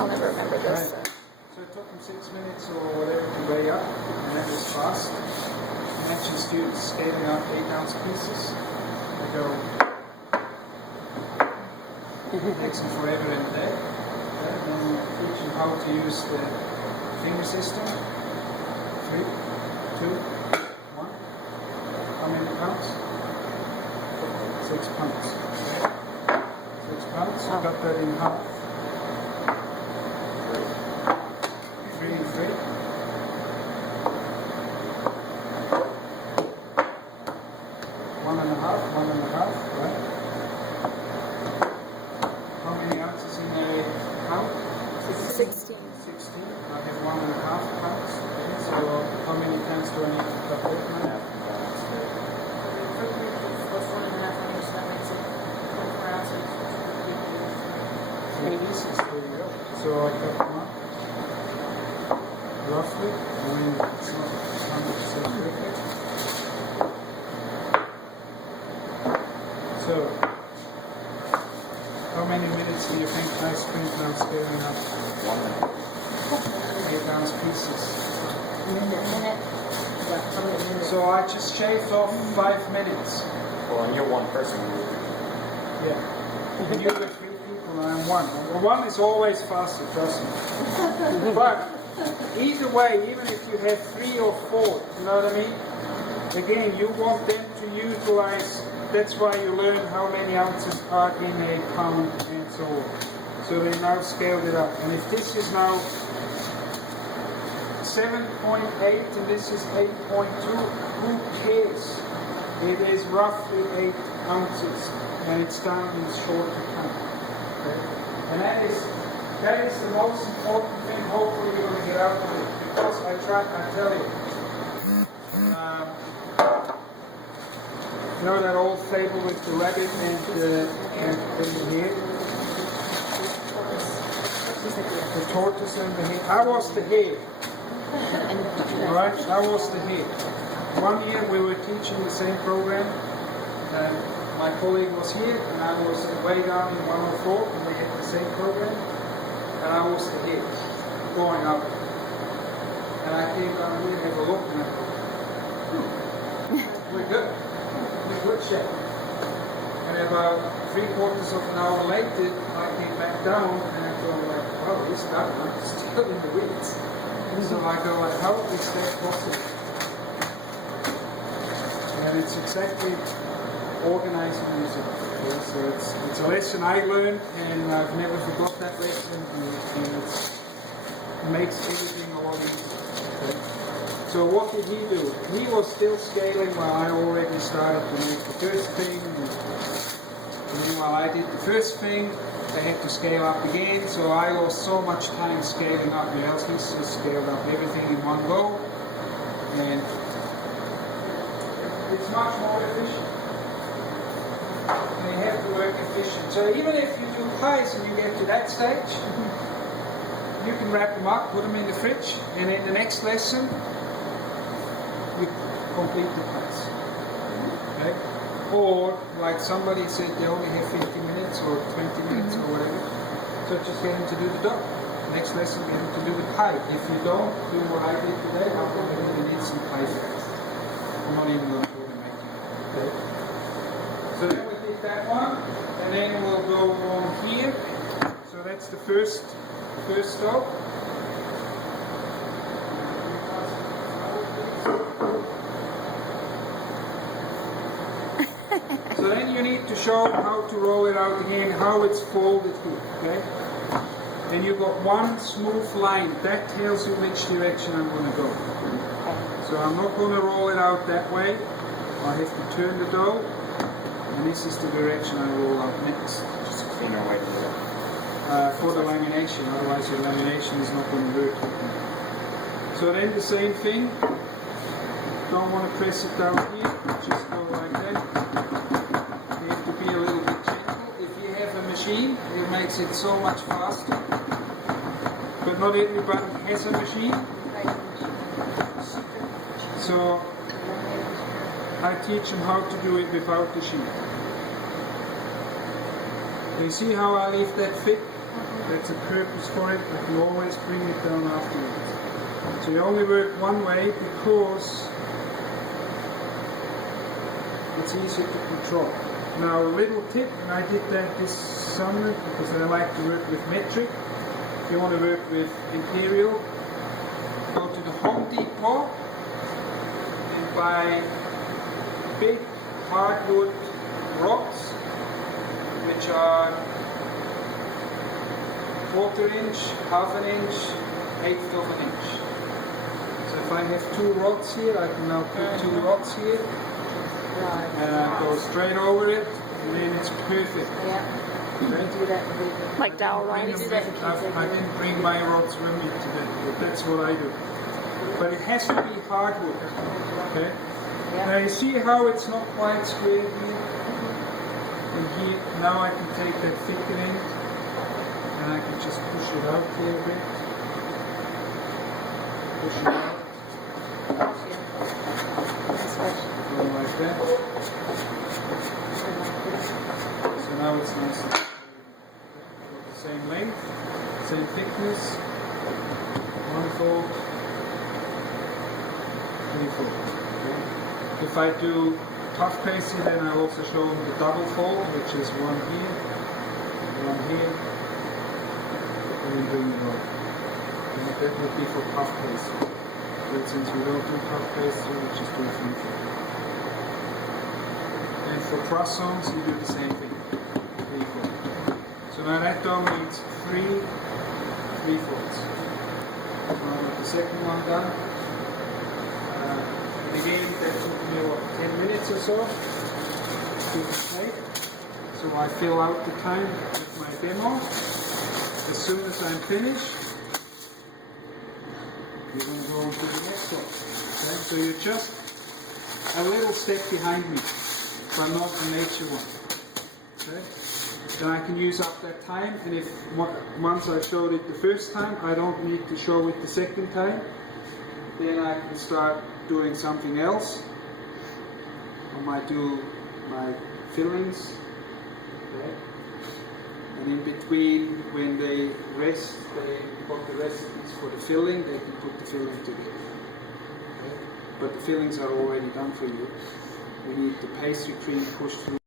I'll never remember this. Right. So it took him 6 minutes or whatever to weigh up, and that was fast. Imagine students scaling out 8-ounce pieces. They go, takes them forever and a day. And then we teach them how to use the finger system. 3, 2, 1. How many pounds? 6 pounds. Okay. 6 pounds. Cut that in half. 3 and 3. 1.5, 1.5, right? How many ounces in a pound? 16. 16. I have 1.5 pounds. Okay, so how many times do I need to cut that now? Three pieces, there you go. So I cut them up roughly. I mean, it's not 100% perfect. So, how many minutes do you think I spent now scaling up 8-ounce pieces? Minute. So I just shaved off 5 minutes. Well, and you're one person. Yeah. And you got 3 people, and I'm one. Well, one is always faster, trust me. But either way, even if you have 3 or 4, you know what I mean? Again, you want them to utilize. That's why you learn how many ounces are in a pound and so on. So they now scaled it up. And if this is now 7.8 and this is 8.2, who cares? It is roughly 8 ounces and it's done in short time. Okay? And that is the most important thing. Hopefully you're going to get out of it. Because I tell you, you know that old fable with the rabbit and the hare? The tortoise and the hare. I was the hare. Alright, I was the hare. One year we were teaching the same program. And my colleague was here and I was way down in 104 and they had the same program. And I was the hare going up. And I came down here and have a look and I thought, we're good. Good shape. And about 3/4 of an hour later, I came back down and I thought, like, wow, this guy is still in the weeds. So I go, like, how is that possible? And it's exactly organizing yourself. Okay? So it's a lesson I learned, and I've never forgot that lesson, and it makes everything a lot easier. Okay? So what did he do? He was still scaling while I already started to make the first thing. And then while I did the first thing, they had to scale up again. So I lost so much time scaling up. Else he's just scaled up everything in one go. And it's much more efficient. And you have to work efficient. So even if you do pies and you get to that stage, you can wrap them up, put them in the fridge, and in the next lesson, complete the class. Okay? Or, like somebody said, they only have 50 minutes or 20 minutes or whatever. So just get them to do the dough. Next lesson, get them to do the pie. If you don't do what I did today, I'm going to need some pie fast. I'm not even going to do the making. Okay? So then we did that one, and then we'll go on here. So that's the first stove. So then you need to show how to roll it out again, how it's folded good, okay? And you've got one smooth line, that tells you which direction I'm going to go. So I'm not going to roll it out that way, I have to turn the dough, and this is the direction I roll out next. Just a cleaner way to do it. For the lamination, otherwise your lamination is not going to work. So then the same thing, don't want to press it down here, just go like that. You have to be a little bit gentle. If you have a machine, it makes it so much faster. But not everybody has a machine. So I teach them how to do it without the sheet. You see how I leave that thick? That's a purpose for it. I can always bring it down afterwards. So you only work one way because it's easier to control. Now a little tip, and I did that this summer because I like to work with metric. If you want to work with imperial, go to the Home Depot and buy big hardwood rods, which are 1/4 inch, 1/2 inch, 1/8 of an inch. So if I have 2 rods here, I can now put 2 rods here and I go straight over it, and then it's perfect. Yeah. Okay? Do that with people. Like dowel You lines. do that with kids. I didn't bring my rods with me today, but that's what I do. But it has to be hardwood. Okay? Now you see how it's not quite square here? And here, now I can take that thicker end and I can just push it out here a bit. Push it out. Go like that. So now it's nice and the same length, same thickness. 1 fold, 3 folds. Okay. If I do puff pastry, then I also show them the double fold, which is 1 here, 1 here, and then bring it over. And that would be for puff pastry. But since we don't do puff pastry, we just do 3 folds. And for croissants, you do the same thing, 3 folds. So now that dough needs 3 folds. So now with the second one done. Again, that took me 10 minutes or so to make. So I fill out the time with my demo. As soon as I'm finished, we're going to go on to the next one. Okay? So you're just a little step behind me, but not a major one. Okay? Then I can use up that time, and if once I showed it the first time, I don't need to show it the second time. Then I can start doing something else. I might do my fillings. Okay. And in between, when they rest, they got the recipes for the filling, they can put the filling together. Okay. But the fillings are already done for you. We need the pastry cream pushed through.